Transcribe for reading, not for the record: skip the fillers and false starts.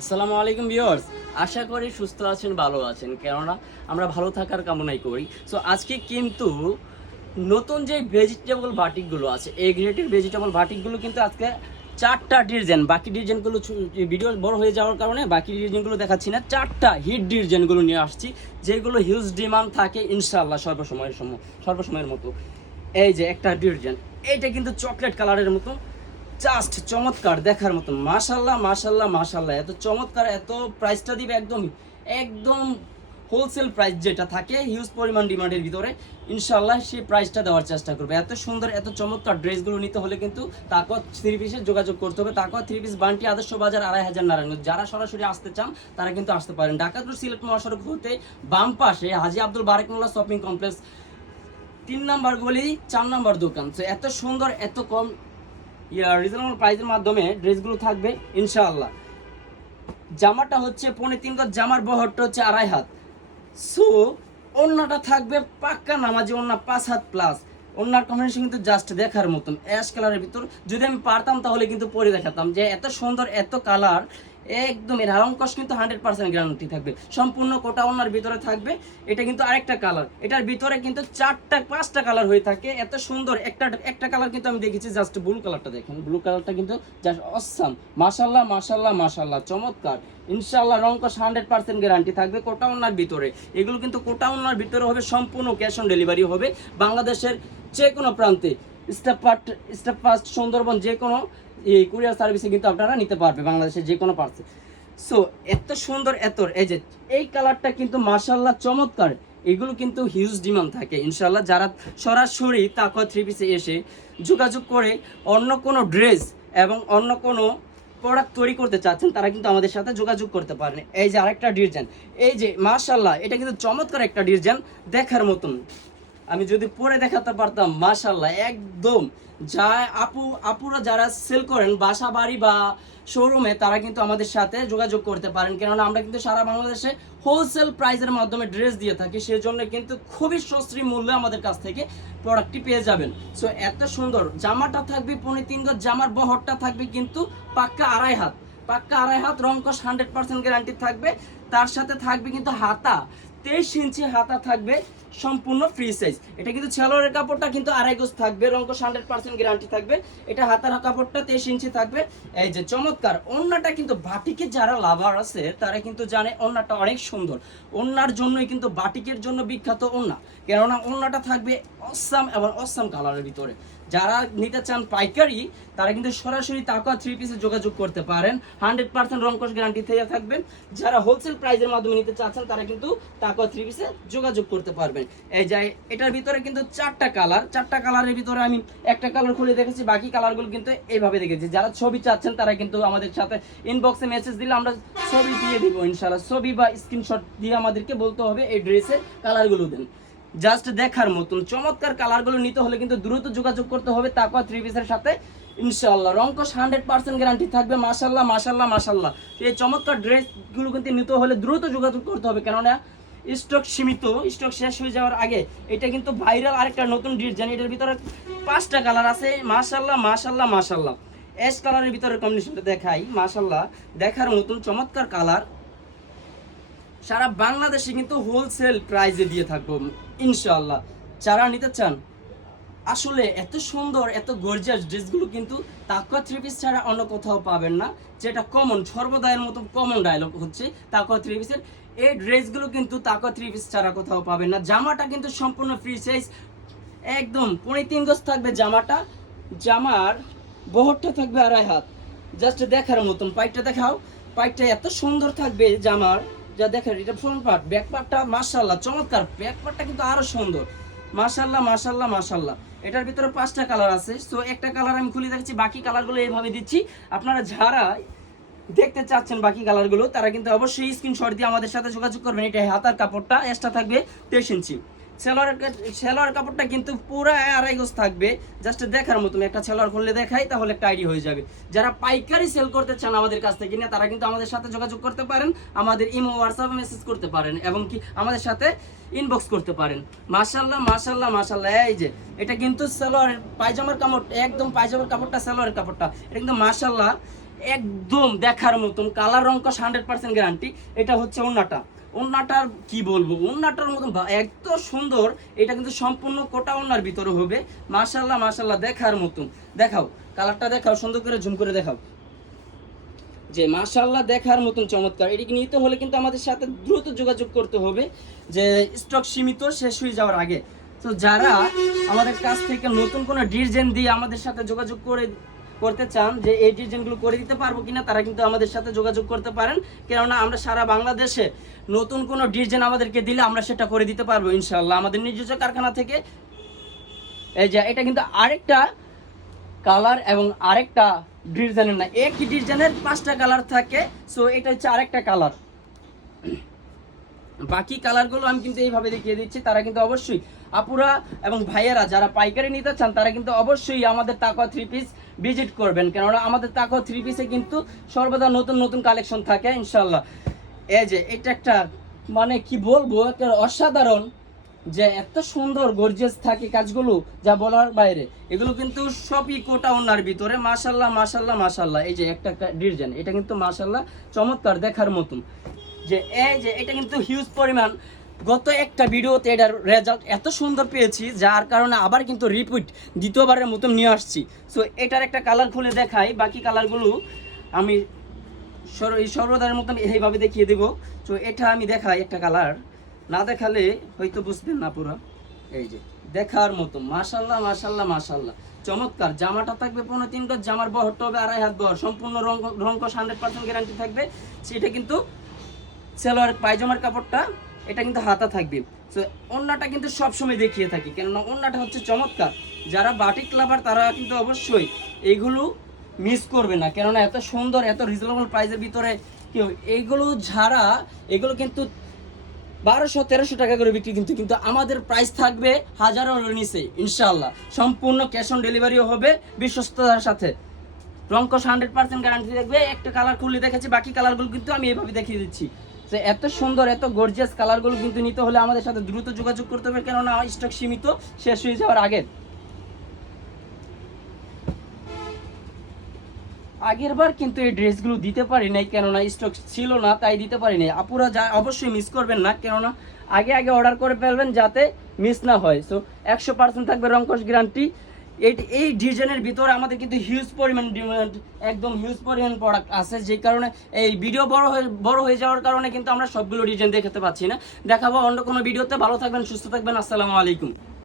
আসসালামু আলাইকুম ভিউয়ার্স, আশা করি সুস্থ আছেন, ভালো আছেন, কেননা আমরা ভালো থাকার কামনাই করি। সো আজকে কিন্তু নতুন যে ভেজিটেবল বাটিকগুলো আছে, এ গ্রেডের ভেজিটেবল বাটিকগুলো কিন্তু আজকে চারটা ডিজাইন, বাকি ডিজাইনগুলো ভিডিও বড় হয়ে যাওয়ার কারণে বাকি ডিজাইনগুলো দেখাচ্ছি না। চারটা হিট ডিজাইনগুলো নিয়ে আসছি, যেগুলো হিউজ ডিমান্ড থাকে ইনশাআল্লাহ সর্বসময়ের মতো। এই যে একটা ডিজাইন, এইটা কিন্তু চকলেট কালারের মতো, জাস্ট চমৎকার, দেখার মতো। মাশাল্লাহ মাশাল্লাহ মাশাল্লাহ, এত চমৎকার, এত প্রাইসটা দিবে একদম একদম হোলসেল প্রাইস যেটা থাকে হিউজ পরিমাণ ডিমান্ডের ভিতরে, ইনশাল্লাহ সেই প্রাইসটা দেওয়ার চেষ্টা করবে। এত সুন্দর এত চমৎকার ড্রেসগুলো নিতে হলে কিন্তু তাকওয়া থ্রি পিসে যোগাযোগ করতে হবে। তাকওয়া থ্রি পিস বান্টি আদর্শ বাজার 2500 নারায়ণগঞ্জ। যারা সরাসরি আসতে চান তারা কিন্তু আসতে পারেন। ঢাকা টু সিলেট মহাসড়ক হতে বাম পাশে হাজী আব্দুল বারেক মোল্লা শপিং কমপ্লেক্স, 3 নম্বর গলি, 4 নম্বর দোকান। তো এত সুন্দর এত কম রিজনেবল প্রাইসের মাধ্যমে ড্রেসগুলো থাকবে ইনশাআল্লাহ। জামাটা হচ্ছে 3.5 গজ, জামার বহরটা হচ্ছে 2.5 হাত। সো ওড়নাটা থাকবে পাক্কা নামাজি ওড়না, 5 হাত প্লাস। ওড়নার কম্বিনেশন কিন্তু জাস্ট দেখার মতন, অ্যাশ কালারের ভিতর। যদি আমি পারতাম তাহলে কিন্তু পরে দেখাতাম যে এত সুন্দর এত কালার, একদম এর রংকশ কিন্তু 100% গ্যারান্টি থাকবে। সম্পূর্ণ কোটা ওড়নার ভিতরে থাকবে। এটা কিন্তু আরেকটা কালার, এটার ভিতরে কিন্তু 4-5টা কালার হয়ে থাকে। এত সুন্দর একটা কালার কিন্তু আমি দেখেছি, জাস্ট ব্লু কালারটা দেখেন, ব্লু কালারটা কিন্তু জাস্ট অসাম। মাশাল্লাহ মাশাল্লাহ মাশাল্লাহ, চমৎকার। ইনশাআল্লাহ রংকশ 100% গ্যারান্টি থাকবে কোটা ওড়নার ভিতরে। এগুলো কিন্তু কোটা ওড়নার ভিতরে হবে, সম্পূর্ণ ক্যাশ অন ডেলিভারি হবে। বাংলাদেশের যে কোনো প্রান্তে, স্টেপ ফার্স্ট, সুন্দরবন, যে কোনো এই কুরিয়ার সার্ভিসে কিন্তু আপনারা নিতে পারবে বাংলাদেশের যে কোনো পার্সে। সো এত সুন্দর এত, এই যে এই কালারটা কিন্তু মাশাল্লাহ চমৎকার। এগুলো কিন্তু হিউজ ডিমান্ড থাকে ইনশাল্লাহ। যারা সরাসরি তাকওয়া থ্রি পিসে এসে যোগাযোগ করে অন্য কোনো ড্রেস এবং অন্য কোনো প্রোডাক্ট তৈরি করতে চাচ্ছেন, তারা কিন্তু আমাদের সাথে যোগাযোগ করতে পারেন। এই যে আরেকটা ডিজাইন, এই যে মাশাল্লাহ, এটা কিন্তু চমৎকার একটা ডিজাইন, দেখার মতন। আমি যদি পরে দেখাতে পারতাম, মাশাল্লাহ একদম। যা আপুরা যারা সেল করেন বাসা বাড়ি বা শোরুমে, তারা কিন্তু আমাদের সাথে যোগাযোগ করতে পারেন, কেননা আমরা কিন্তু সারা বাংলাদেশে হোলসেল প্রাইসের মাধ্যমে ড্রেস দিয়ে থাকি। সেজন্য কিন্তু খুবই সস্ত্রী মূল্যে আমাদের কাছ থেকে প্রোডাক্টটি পেয়ে যাবেন। সো এত সুন্দর জামাটা থাকবে 3.5 গজ, জামার বহরটা থাকবে কিন্তু পাক্কা 2.5 হাত, পাক্কা 2.5 হাত, রংকশ 100% গ্যারান্টি থাকবে। তার সাথে থাকবে কিন্তু হাতা, 23 ইঞ্চি হাতা থাকবে, সম্পূর্ণ ফ্রি সাইজ। এটা কিন্তু ছেলোয়ারের কাপড়টা কিন্তু 2.5 গজ থাকবে, রংকশ 100% গ্যারান্টি থাকবে। এটা হাতার কাপড়টা 23 ইঞ্চি থাকবে। এই যে চমৎকার ওড়নাটা, কিন্তু বাটিকের যারা লাভার আছে তারা কিন্তু জানে ওড়নাটা অনেক সুন্দর। ওড়নার জন্যই কিন্তু বাটিকের জন্য বিখ্যাত ওড়না, কেননা ওড়নাটা থাকবে অসাম এবং অসাম কালারের ভিতরে। যারা নিতে চান পাইকারি, তারা কিন্তু সরাসরি তাকওয়া থ্রি পিসে যোগাযোগ করতে পারেন, 100% রংকশ গ্যারান্টি থেকে থাকবেন। যারা হোলসেল প্রাইসের মাধ্যমে নিতে চাচ্ছেন, তারা কিন্তু তাকওয়া থ্রি পিসে যোগাযোগ করতে পারবেন। এই যে এটার ভিতরে কিন্তু 4টা কালার, 4টা কালারের ভিতরে আমি একটা কালার খুলে দেখেছি, বাকি কালারগুলো কিন্তু এইভাবে দেখেছি। যারা ছবি চাচ্ছেন তারা কিন্তু আমাদের সাথে ইনবক্সে মেসেজ দিলে আমরা ছবি দিয়ে দিব ইনশাআল্লাহ। ছবি বা স্ক্রিনশট দিয়ে আমাদেরকে বলতে হবে এই ড্রেসের কালারগুলো দেন। জাস্ট দেখার মতন চমৎকার কালারগুলো নিতে হলে কিন্তু দ্রুত যোগাযোগ করতে হবে তাকওয়া থ্রি পিসের সাথে ইনশাআল্লাহ। রংকশ 100% গ্যারান্টি থাকবে। মাশাআল্লাহ মাশাআল্লাহ মাশাআল্লাহ, এই চমৎকার ড্রেসগুলো কিন্তু নিতে হলে দ্রুত যোগাযোগ করতে হবে, কেননা স্টক সীমিত, স্টক শেষ হয়ে যাওয়ার আগে। এটা কিন্তু ভাইরাল আরেকটা নতুন ডিজাইন, এটার ভিতরে 5টা কালার আছে। মাশাআল্লাহ মাশাআল্লাহ মাশাআল্লাহ, অ্যাশ কালারের ভিতরে কম্বিনেশনটা দেখাই, মাশাআল্লাহ দেখার মতন চমৎকার কালার। সারা বাংলাদেশে কিন্তু হোলসেল প্রাইসে দিয়ে থাকবো ইনশাআল্লাহ। যারা নিতে চান, আসলে এত সুন্দর এত গর্জিয়াস ড্রেসগুলো কিন্তু তাকওয়া থ্রি পিস ছাড়া অন্য কোথাও পাবেন না। যেটা কমন, সর্বদায়ের মতো কমন ডায়লগ হচ্ছে তাকওয়া থ্রি পিসের, এই ড্রেসগুলো কিন্তু তাকওয়া থ্রি পিস ছাড়া কোথাও পাবেন না। জামাটা কিন্তু সম্পূর্ণ ফ্রি সাইজ, একদম 3.5 গজ থাকবে জামাটা। জামার বহরটা থাকবে 2.5 হাত, জাস্ট দেখার মতন। পাইটটা দেখাও, পাইটটা এত সুন্দর থাকবে জামার, যা দেখেন। এটা ফ্রন্ট পার্ট, ব্যাক পার্টটা মাশাআল্লাহ চমৎকার, ব্যাক পার্টটা কিন্তু আরো সুন্দর। মাশাআল্লাহ মাশাআল্লাহ মাশাআল্লাহ, এটার ভিতরে 5টা কালার আছে। সো একটা কালার আমি খুলে দেখছি, বাকি কালারগুলো এইভাবে দিচ্ছি। আপনারা যারা দেখতে চাচ্ছেন বাকি কালারগুলো, তারা কিন্তু অবশ্যই স্ক্রিনশট দিয়ে আমাদের সাথে যোগাযোগ করবেন। এটা হাতার কাপড়টা এক্সট্রা থাকবে 23 ইঞ্চি। সেলোয়ার কাপড়টা কিন্তু পুরো 2.5 গজ থাকবে, জাস্ট দেখার মতন। একটা সেলোয়ার খুললে দেখাই, তাহলে একটা আইডিয়া হয়ে যাবে। যারা পাইকারি সেল করতে চান আমাদের কাছ থেকে নিয়ে, তারা কিন্তু আমাদের সাথে যোগাযোগ করতে পারেন, আমাদের ইমো হোয়াটসঅ্যাপে মেসেজ করতে পারেন, এবং কি আমাদের সাথে ইনবক্স করতে পারেন। মাশাআল্লাহ মাশাআল্লাহ মাশাআল্লাহ, এই যে এটা কিন্তু সেলোয়ারের পায়জামার কাপড়, একদম পায়জামার কাপড়টা সেলোয়ারের কাপড়টা, এটা কিন্তু মাশাআল্লাহ একদম দেখার মতন, কালার রংকশ 100% গ্যারান্টি। এটা হচ্ছে ওন্নাটা, ওন্নাটার কি বলবো, ওন্নাটার মতন এত সুন্দর। এটা কিন্তু সম্পূর্ণ কোটা ওন্নার ভিতরে হবে, মাশাআল্লাহ মাশাআল্লাহ দেখার মতন। দেখাও কালারটা, দেখাও সুন্দর করে জুম করে দেখাও, যে মাশাআল্লাহ দেখার মতন চমৎকার। এটিকে নিতে হলে কিন্তু আমাদের সাথে দ্রুত যোগাযোগ করতে হবে, যে স্টক সীমিত, শেষ হয়ে যাওয়ার আগে। তো যারা আমাদের কাছ থেকে নতুন কোনো ডিজাইন দিয়ে আমাদের সাথে যোগাযোগ করতে চান, যে এই ডিজাইনগুলো করে দিতে পারবো কিনা, তারা কিন্তু আমাদের সাথে যোগাযোগ করতে পারেন। কেননা আমরা সারা বাংলাদেশে নতুন কোনো ডিজাইন আমাদেরকে দিলে আমরা সেটা করে দিতে পারবো ইনশাআল্লাহ, আমাদের নিজস্ব কারখানা থেকে। এই যে এটা কিন্তু আরেকটা কালার এবং আরেকটা ডিজাইনের না, একই ডিজাইনের 5টা কালার থাকে। সো এটা হচ্ছে আরেকটা কালার। বাকি কালারগুলো আমি কিন্তু এইভাবে দেখিয়ে দিচ্ছি। তারা কিন্তু অবশ্যই আপুরা এবং ভাইয়েরা যারা পাইকারি নিতে চান, তারা কিন্তু অবশ্যই আমাদের তাকওয়া 3 পিস ভিজিট করবেন, কেননা আমাদের তাকওয়া 3 পিসে কিন্তু সর্বদা নতুন নতুন কালেকশন থাকে ইনশাল্লাহ। এই যে এটা একটা মানে কি বলবো, একটা অসাধারণ, যে এত সুন্দর গর্জিয়াস থাকে কাজগুলো যা বলার বাইরে। এগুলো কিন্তু সবই কোটা ওনার ভিতরে, মাশাল্লাহ মাশাল্লাহ মাশাল্লাহ। এই যে একটা ডিজাইন, এটা কিন্তু মাশাল্লাহ চমৎকার দেখার মতন। যে এই যে এটা কিন্তু হিউজ পরিমাণ, গত একটা ভিডিওতে এটার রেজাল্ট এত সুন্দর পেয়েছি, যার কারণে আবার কিন্তু রিপিট দ্বিতীয়বারের মতন নিয়ে আসছি। সো এটার একটা কালার খুলে দেখাই, বাকি কালারগুলো আমি সর্বদার মতন এইভাবে দেখিয়ে দেবো। তো এটা আমি দেখাই একটা কালার, না দেখালে হয়তো বুঝবেন না পুরো। এই যে দেখার মতো, মাশাল্লাহ মাশাল্লাহ মাশাল্লাহ চমৎকার। জামাটা থাকবে 15-3 গজ, জামার বহরটা হবে 2.5 হাত বহর, সম্পূর্ণ রংকশ 100% গ্যারান্টি থাকবে। সেটা কিন্তু সেলোয়ার পায়জামার কাপড়টা এটা কিন্তু হাতা থাকবে। সো ওন্নাটা কিন্তু সবসময় দেখিয়ে থাকি, কেননা ওন্নাটা হচ্ছে চমৎকার। যারা বাটিক লাভার তারা কিন্তু অবশ্যই এইগুলো মিস করবে না, কেননা এত সুন্দর, এত রিজনেবল প্রাইসের ভিতরে কেউ এইগুলো ছাড়া, এগুলো কিন্তু 1200-1300 টাকা করে বিক্রি, কিন্তু আমাদের প্রাইস থাকবে 1000-এর নিচে ইনশাআল্লাহ। সম্পূর্ণ ক্যাশ অন ডেলিভারিও হবে বিশ্বস্ততার সাথে, রংকশ 100% গ্যারান্টি থাকবে। একটা কালার খুলে দেখেছি, বাকি কালারগুলো কিন্তু আমি এভাবে দেখিয়ে দিচ্ছি। যে এত সুন্দর, এত গর্জিয়াস কালারগুলো কিন্তু নিতে হলে আমাদের সাথে দ্রুত যোগাযোগ করতে হবে, কেননা স্টক সীমিত, শেষ হয়ে যাওয়ার আগে। আগের বার কিন্তু এই ড্রেসগুলো দিতে পারি নাই, কেননা স্টক ছিল না, তাই দিতে পারি নাই। আপুরা যা অবশ্যই মিস করবেন না, কেননা আগে আগে অর্ডার করে ফেলবেন যাতে মিস না হয়। সো 100% থাকবে রংকশ গ্যারান্টি। এই ডিজাইনের ভিতরে আমাদের কিন্তু হিউজ পরিমাণ ডিমান্ড, একদম হিউজ পরিমাণ প্রোডাক্ট আছে, যে কারণে এই ভিডিও বড় হয়ে যাওয়ার কারণে কিন্তু আমরা সবগুলো ডিজাইন দেখাতে পাচ্ছি না। দেখাবো অন্য কোনো ভিডিওতে। ভালো থাকবেন, সুস্থ থাকবেন, আসসালামু আলাইকুম।